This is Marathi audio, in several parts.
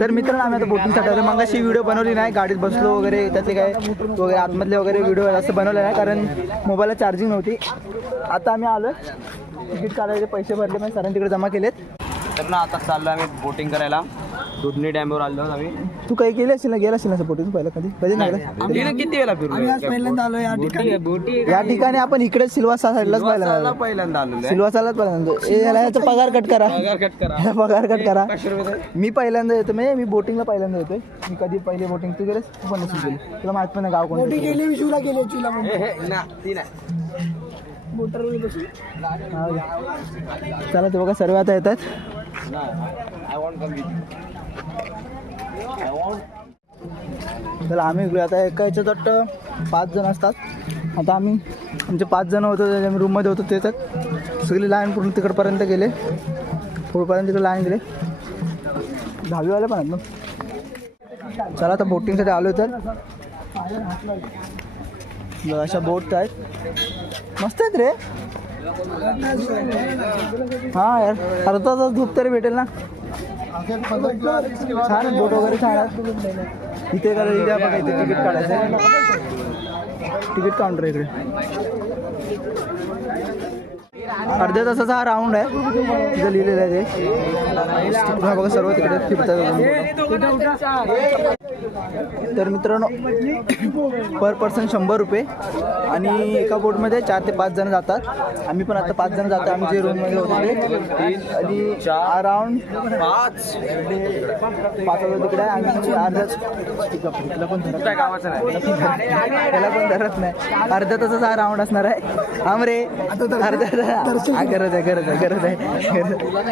तर मित्रांनो आम्ही आता बोटिंगसाठी आलो. मग अशी व्हिडिओ बनवली नाही, गाडीत बसलो वगैरे, त्यातले काय वगैरे आतमधले वगैरे व्हिडिओ असं बनवले नाही कारण मोबाईलला चार्जिंग नव्हती. आता आम्ही आलो, तिकीट काढायचे पैसे भरले, मग सरांनी तिकडे जमा केलेत. तर ना आता चाललो आम्ही बोटिंग करायला. दुधनी डॅमवर आलो आम्ही. तू काही केली असेल ना, गेला असेल ना बोटिंग पहिला कधी नाही गेला? किती वेळा फिरलो? पहिल्यांदा आलो या ठिकाणी आपण इकडे सिल्वासा साईडलाच पहिल्यांदा आलो. सिल्वासालाच पहिल्यांदा. याचा पगार कट करा, पगार कट करा. मी पहिल्यांदा येतो, म्हणजे मी बोटिंगला पहिल्यांदा येतोय. मी कधी पहिले बोटिंग तू गेलेस? तू पण नसेल गेली, तुला माहित पण नाही गाव कोणतं गेली. शिवला गेली चला ते बघा सर्व आता येतात. चला आम्ही आता एका याच्यात वाटतं 5 जण असतात. आता आम्ही आमचे 5 जण होतो, आम्ही रूममध्ये होतो. त्याच्यात सगळी लाईन पूर्ण तिकडपर्यंत गेले, पुढपर्यंत तिकडे लाईन गेले. 10वीवाले पण आहेत ना. चला आता बोटिंगसाठी आलो. तर अशा बोट आहेत, मस्त आहेत रे. हां यार, अर्धा तास झोप तरी भेटेल ना. छान बोट वगैरे छान आहेत. इथे का बघा, इथे तिकीट काढायचं आहे. तिकीट काउंटर इकडे. अर्ध्या तासाचा हा राऊंड आहे, तिथं लिहिलेलं आहे ते. बघा सर्व तिकडे फिरतात. तर मित्रांनो पर पर्सन 100 रुपये आणि एका बोटमध्ये 4 ते 5 जण जातात. आम्ही पण आता 5 जण जातो. आम्ही जे रूममध्ये होतो आणि अराउंड 5 तिकडे आहे. आम्ही त्याला पण धरत नाही. अर्ध्या तासाचा हा राऊंड असणार आहे. आमरे गरज आहे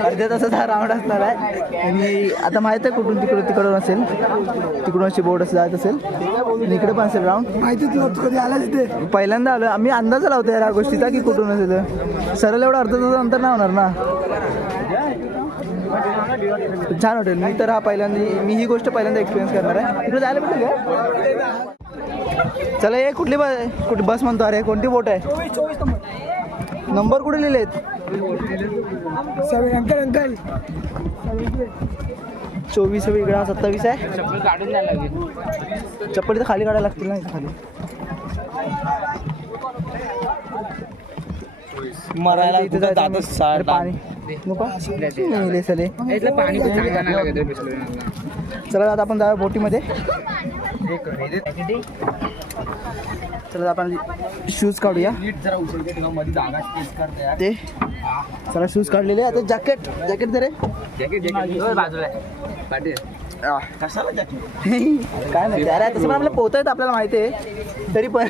अर्ध्या तासाचा हा राऊंड असणार आहे. आणि आता माहित आहे कुठून तिकडून असेल, तिकडून अशी बोट असं जात असेल. इकडे पण असेल राऊंड. माहिती कधी आला तिथे? पहिल्यांदा आलो. आम्ही अंदाज लावतो या गोष्टीचा की कुठून असेल. सरळ एवढं अर्धा तास अंतर नाही होणार ना. छान वाटेल. मी तर हा पहिल्यांदा, मी ही गोष्ट पहिल्यांदा एक्सपिरियन्स करणार आहे. तिकडे जायला भेटेल का? चला ये. कुठली बस म्हणतो? अरे कोणती बोट आहे? 24 नंबर कुठे लिहिलेत? 24 वेगळा, 27 आहे. चप्पल इथं खाली काढायला लागतील ना, इथं खाली मरायला इथे पाणी चला आता आपण जाऊया बोटीमध्ये. चला आपण शूज काढूया ते. चला शूज काढलेले. आता जॅकेट दे रे. कशाला जॅकेट? काय नाही अरे, तसं पण आपल्याला पोहता येतं, आपल्याला माहिती आहे. तरी पण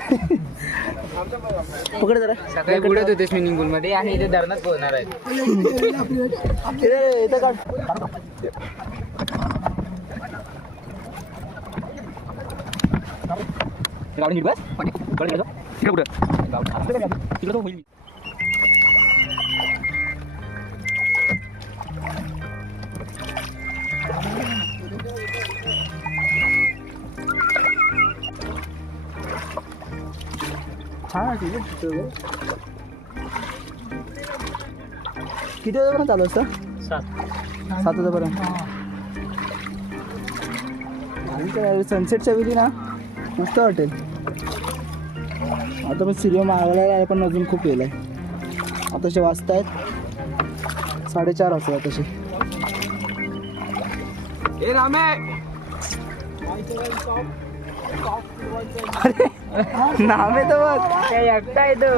पकड जरा. सकाळी बुडत होते स्विमिंग पूल मध्ये आणि इथे धरणात पोहणार आहे. इथं काढ. किती वाजेपर्यंत चालू असतं? 7 वाजेपर्यंत. आणि काय सनसेटच्या वेळी ना मस्त वाटेल. आता पण सूर्य मावळायला पण अजून खूप वेळ आहे. आताशे वाजत आहेत 4:30 वाजता. तसे नामे तर बघ काय एकटा येतो.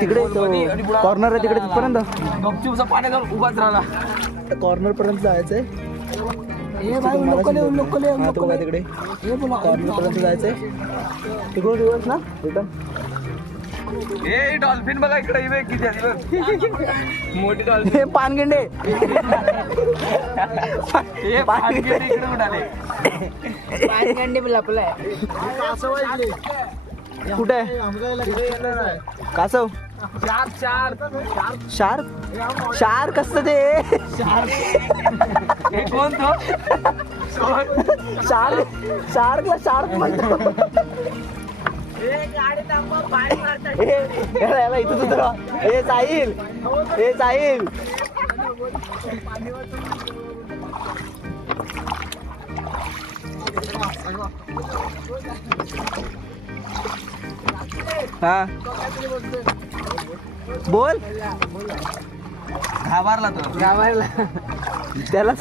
तिकडे कॉर्नर आहे, तिकडे तिथपर्यंत पाण्यात उभाच राहिला. कॉर्नर पर्यंत जायचंय. तिकडे कॉर्नर पर्यंत जायचंय. तिकडून दिवस ना रिटर्न. डॉल्फिन बघा इकडे किती मोठी डॉल्फिन. पानगेंडे कुठे आहे? कासव शार्क शार्क असतं ते कोण तो शार्क शार्कला शार्क म्हणतो याला इथं सुद्धा हे साहिल हा बोल घाबरला तो त्याला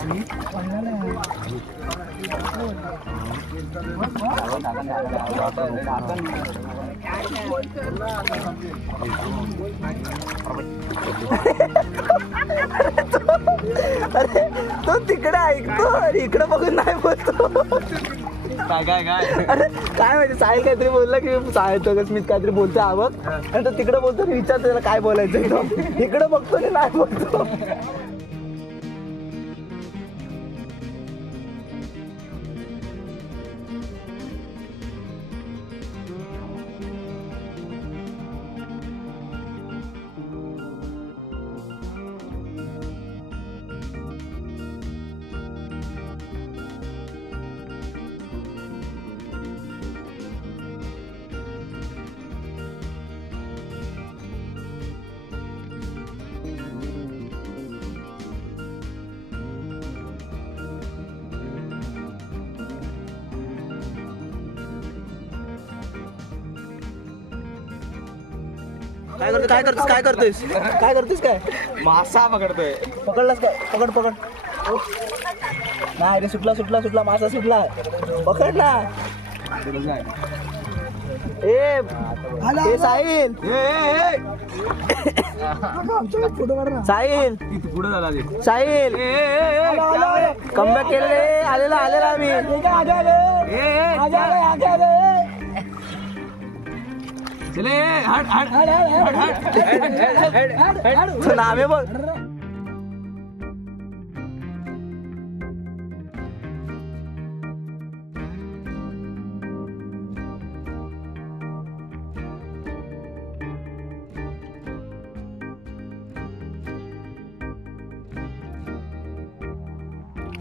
अरे तो तिकडे ऐकतो आणि इकडे बघून नाही बोलतो काय अरे काय माहिती साहिल काहीतरी बोलला की साहिल स्मित काहीतरी बोलतो आवक आणि तो तिकडे बोलतो आणि विचारतो त्याला काय बोलायचं तो इकडे बघतो आणि नाही बोलतो काय करतोयस काय मासा पकडतोय पकडलास काय पकड नाही रे सुटला मासा सुटला पकड ना ए साहिल साहिल कमबॅक केलेले आलेला आम्ही नामे बघ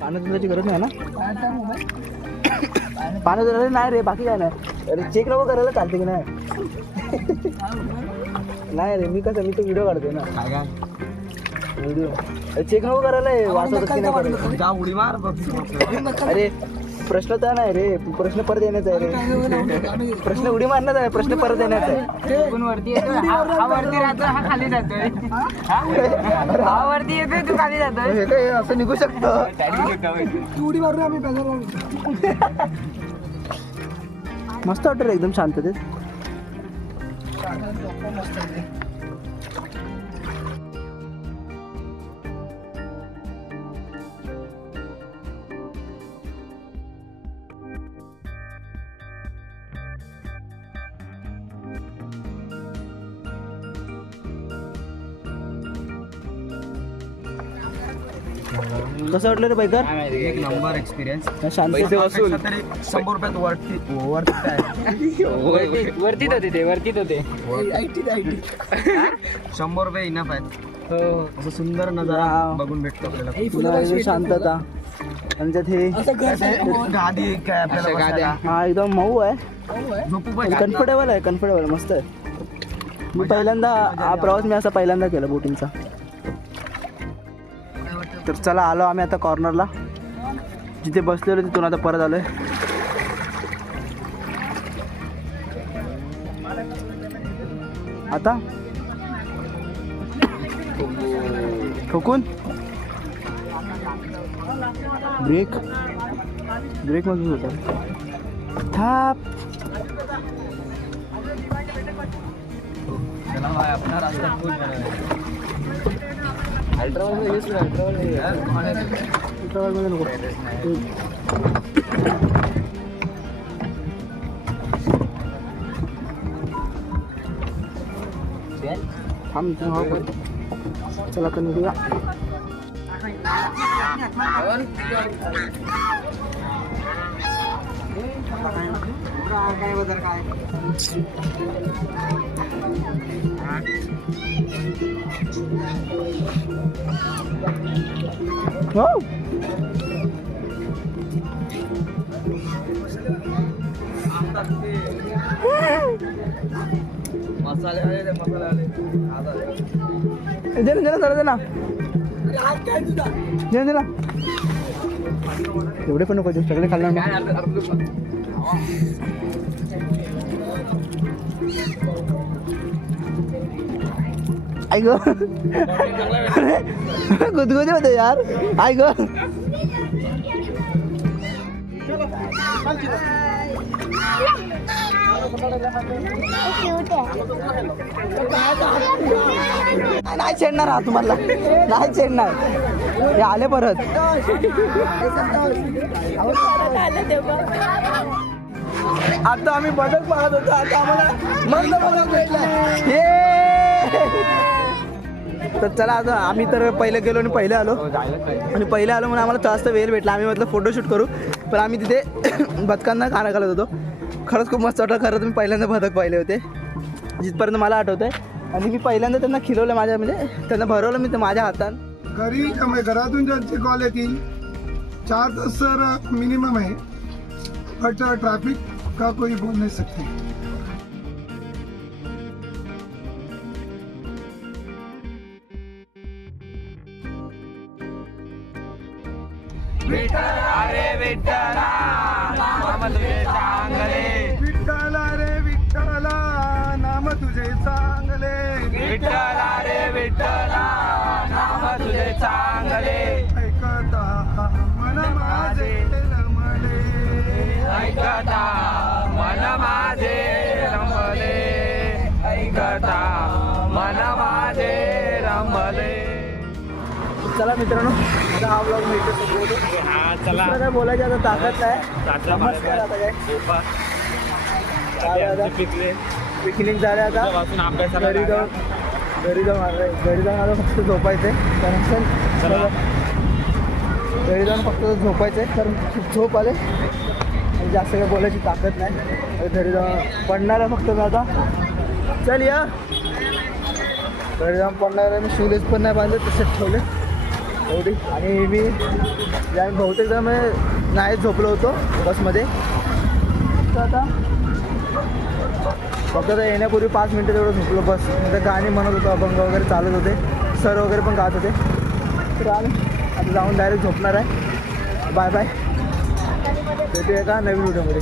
पाण्याची गरज नाही ना पाण्याची नाही रे बाकी काय नाही अरे चेक नको करायला चालते की नाही नाही रे मी तो व्हिडिओ काढतोय ना व्हिडिओ चेक नको करायला वाचवत की नाही उडी मार अरे प्रश्न तर नाही रे प्रश्न परत येण्याचा आहे रे प्रश्न उडी मारण्याचा आहे प्रश्न परत येण्याचा आहे वरती राहतो हा खाली जातोय हा वरती येतोय तू खाली जातोय हे काय असं निघू शकतं उडी मारून आम्ही मस्त वाटतं रे एकदम शांततेत कसं वाटलं रे बाईकर एक नंबर एक्सपिरियन्स शांत वसूल 100 रुपयात वरतीच होते 100 रुपये इनफ आहेत असं सुंदर नजारा बघून भेटतो आपल्याला शांतता आणि त्यात हे गादी काय आपल्याला हा एकदम मऊ आहे कम्फर्टेबल मस्त आहे मी पहिल्यांदा हा प्रवास मी असा पहिल्यांदा केला बोटिंगचा तर चला आलो आम्ही आता कॉर्नरला जिथे बसलेलो तिथून आता परत आलोय आता ठोकून ब्रेक मजबूत होता थाप अपना रास्ता खूप बरा आहे अल्ट्रावाल नको थांब चला आता निघूया काय बाजार काय हो मसाले आले मसाले आले दे ना जरा दे ना दे ना एवढे पण नको देऊ, सगळे खाल्ला आई ग गुदगुदी होते यार आई ग नाही चेडणार हा तुम्हाला नाही चेडणार हे आले परत आता आम्ही बदक पाहत होतो आता आम्हाला मस्त बदक भेटला तर चला आता आम्ही तर पहिले गेलो आणि पहिले आलो आणि पहिले आलो म्हणून आम्हाला जास्त वेळ भेटला आम्ही म्हटलं फोटोशूट करू पण आम्ही तिथे बदकांना खाना घालत होतो खरंच खूप मस्त वाटलं खरं मी पहिल्यांदा बदक पाहिले होते जिथपर्यंत मला आठवतं आहे आणि मी पहिल्यांदा त्यांना खिलवलं माझ्या म्हणजे त्यांना भरवलं मी ते माझ्या हातात घरातून ज्यांचे कॉल येतील 4 तास सर मिनिमम है बट ट्रैफिक का कोई बोल नहीं सकते विठ्ठला रे विठ्ठला नाम तुझे चांगले विठ्ठला रे विठ्ठला नाम तुझे चांगले ऐकता मन माझे रमले ऐकता मन माझे रमले ऐकता मन माझे रमले चला मित्रांनो आता हा ब्लॉग मी इथे संपवतो दुसरं काय बोलायची आता ताकद नाही नमस्कार आता काय पिकनिक झाले आता घरी जाऊन आता फक्त झोपायचं आहे कारण घरी जाऊन फक्त झोपायचं आहे कारण खूप झोप आले आणि जास्त काही बोलायची ताकद नाही घरी जाऊन पडणार आहे फक्त मी आता चल या घरी जाऊन पडणार आहे मी शूलेस पण नाही बांधले तसेच ठेवले एवढी आणि मी बहुतेक जण नाही झोपलो होतो बसमध्ये तर आता फक्त येण्यापूर्वी 5 मिनटं तेवढं झोपलो बस तर गाणी म्हणत होतो अभंग वगैरे चालत होते सर वगैरे पण गात होते तर आता जाऊन डायरेक्ट झोपणार आहे बाय बाय भेटूया का नवीन व्हिडिओमध्ये